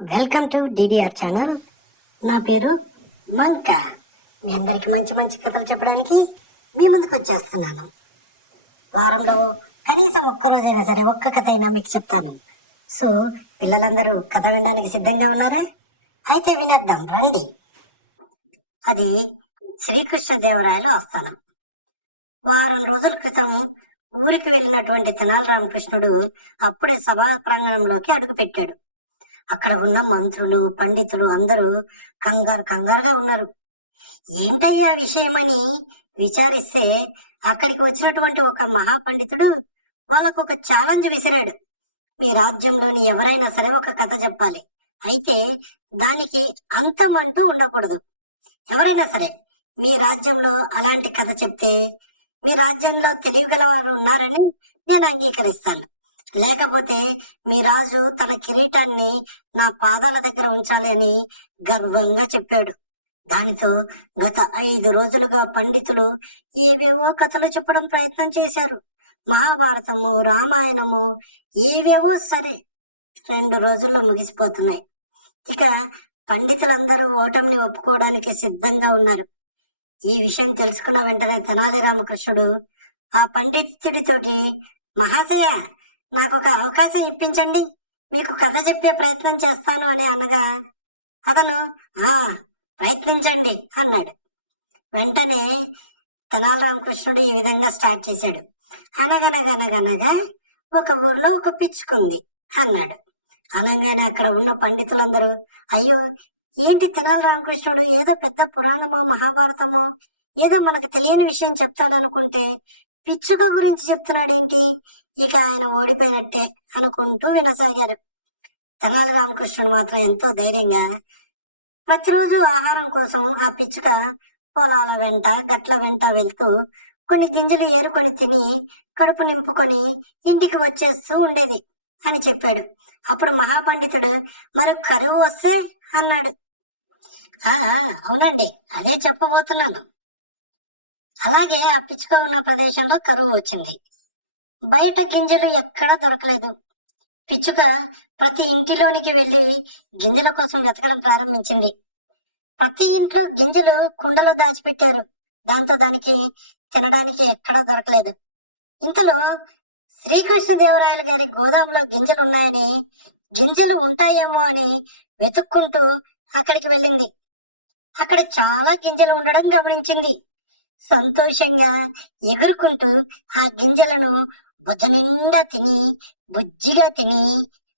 Welcome to DDR channel. నా పేరు మంక. మీ అందరికి మంచి మంచి కథలు చెప్పడానికి మీ ముందుకు వచ్చేస్తున్నాను. వారంలో కనీసం ఒక్కరోజైనా సరే ఒక్క కథ అయినా మీకు చెప్తాను. సో పిల్లలందరూ కథ వినడానికి సిద్ధంగా ఉన్నారా? అయితే వినేద్దాం రండి. అది శ్రీకృష్ణదేవరాయలు ఆస్థానం. వారం రోజుల క్రితం ఊరికి వెళ్ళినటువంటి తెనాలి రామకృష్ణుడు అప్పుడే సభా ప్రాంగణంలోకి అడుగుపెట్టాడు. అక్కడ ఉన్న మంత్రులు, పండితులు అందరూ కంగారుగా ఉన్నారు. ఏంటయ్యా విషయమని విచారిస్తే అక్కడికి వచ్చినటువంటి ఒక మహాపండితుడు వాళ్ళకు ఒక ఛాలెంజ్ విసిరాడు. మీ రాజ్యంలోని ఎవరైనా సరే ఒక కథ చెప్పాలి, అయితే దానికి అంతం అంటూ ఉండకూడదు. ఎవరైనా సరే మీ రాజ్యంలో అలాంటి కథ చెప్తే మీ రాజ్యంలో తెలియగల వారు ఉన్నారని నేను అంగీకరిస్తాను, లేకపోతే మీ రాజు తన కిరీటాన్ని నా పాదాల దగ్గర ఉంచాలి అని గర్వంగా చెప్పాడు. దానితో గత 5 రోజులుగా పండితులు ఏవేవో కథలు చెప్పడం ప్రయత్నం చేశారు. మహాభారతము, రామాయణము ఏవేవో సరే 2 రోజుల్లో ముగిసిపోతున్నాయి. ఇక పండితులందరూ ఓటమిని ఒప్పుకోవడానికి సిద్ధంగా ఉన్నారు. ఈ విషయం తెలుసుకున్న వెంటనే తెనాలి రామకృష్ణుడు ఆ పండితుడితోటి, మహాశయ నాకు ఒక అవకాశం ఇప్పించండి, మీకు కథ చెప్పే ప్రయత్నం చేస్తాను అని అనగా అతను ప్రయత్నించండి అన్నాడు. వెంటనే తెనాలి రామకృష్ణుడు ఈ విధంగా స్టార్ట్ చేశాడు. అనగనగనగనగా ఒక ఊర్లో ఒక పిచ్చుకుంది అన్నాడు. అనగానే అక్కడ ఉన్న పండితులందరూ, అయ్యో ఏంటి తెనాలి రామకృష్ణుడు ఏదో పెద్ద పురాణమో మహాభారతమో ఏదో మనకు తెలియని విషయం చెప్తాడు అనుకుంటే పిచ్చుక గురించి చెప్తున్నాడేంటి, ఇక ఆయన ఓడిపోయినట్టే అనుకుంటూ వినసాగారు. తెనాలి రామకృష్ణుడు మాత్రం ఎంతో ధైర్యంగా ప్రతిరోజు ఆహారం కోసం ఆ పిచ్చుక పొలాల వెంట గట్ల వెంట వెళ్తూ కొన్ని గింజలు ఏరుకొని తిని కడుపు నింపుకొని ఇంటికి వచ్చేస్తూ ఉండేది అని చెప్పాడు. అప్పుడు మహాపండితుడు, మరి కరువు వస్తే అన్నాడు. అవునండి, అదే చెప్పబోతున్నాను. అలాగే ఆ పిచ్చుక ఉన్న ప్రదేశంలో కరువు వచ్చింది. బయట గింజలు ఎక్కడా దొరకలేదు. పిచ్చుక ప్రతి ఇంటిలోనికి వెళ్లి గింజల కోసం వెతకడం ప్రారంభించింది. ప్రతి ఇంట్లో గింజలు కుండలో దాచిపెట్టారు. దాంతో దానికి తినడానికి ఎక్కడా దొరకలేదు. ఇంతలో శ్రీకృష్ణదేవరాయలు గారి గోదాంలో గింజలు ఉన్నాయని, గింజలు ఉంటాయేమో అని వెతుక్కుంటూ అక్కడికి వెళ్ళింది. అక్కడ చాలా గింజలు ఉండడం గమనించింది. సంతోషంగా ఎగురుకుంటూ ఆ గింజలను బుజ్జ నిండా తిని బుజ్జిగా తిని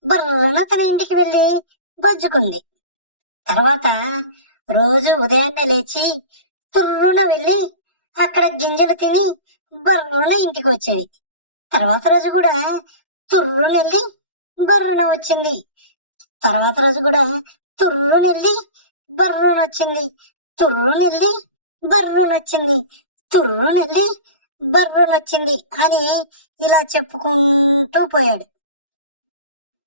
బర్రన తన ఇంటికి వెళ్ళి బజ్జుకుంది. తర్వాత రోజు ఉదయాన్నే లేచి తుర్రున వెళ్ళి అక్కడ గింజలు తిని బర్రున ఇంటికి వచ్చేది. తర్వాత రోజు కూడా తుర్రున వెళ్ళి బర్రున వచ్చింది. తర్వాత రోజు కూడా తుర్రున వెళ్ళి బర్రున వచ్చింది. తుర్రున వెళ్ళి బర్రున వచ్చింది. తుర్రున వెళ్ళి బర్రున వచ్చింది అని ఇలా చెప్పుకుంటూ పోయాడు.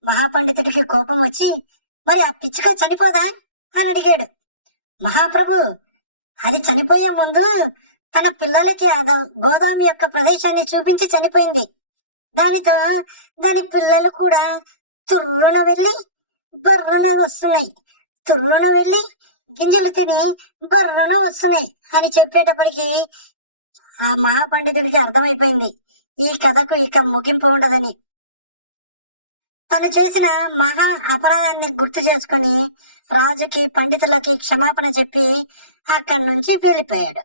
మహాపండితుడికి కోపం వచ్చి, మరి ఆ పిచ్చుక చనిపోదా అని అడిగాడు. మహాప్రభు, అది చనిపోయే ముందు తన పిల్లలకి గోదామి యొక్క ప్రదేశాన్ని చూపించి చనిపోయింది. దానితో దాని పిల్లలు కూడా తుర్రున వెళ్ళి బర్రున వస్తున్నాయి, తుర్రున వెళ్ళి గింజలు తిని బర్రున వస్తున్నాయి అని చెప్పేటప్పటికి ఆ మహాపండితుడికి అర్థమైపోయింది ఈ కథకు ఇక ముగింపు ఉండదని. తను చేసిన మహా అపరాధాన్ని గుర్తు చేసుకుని రాజుకి పండితులకి క్షమాపణ చెప్పి అక్కడి నుంచి వెళ్ళిపోయాడు.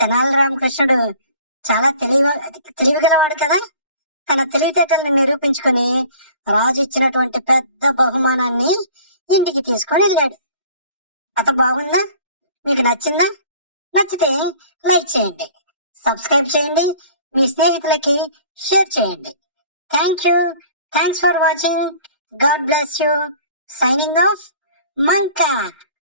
తెనాలి రామకృష్ణుడు చాలా తెలివిగలవాడు కదా. తన తెలివితేటల్ని నిరూపించుకొని రాజు ఇచ్చినటువంటి పెద్ద బహుమానాన్ని ఇంటికి తీసుకొని వెళ్ళాడు. కథ బాగుందా? మీకు నచ్చిందా? నచ్చితే లైక్ చేయండి, సబ్స్క్రైబ్ చేయండి, మీ స్నేహితులకి షేర్ చేయండి. Thanks for watching. God bless you. Signing off, మంక.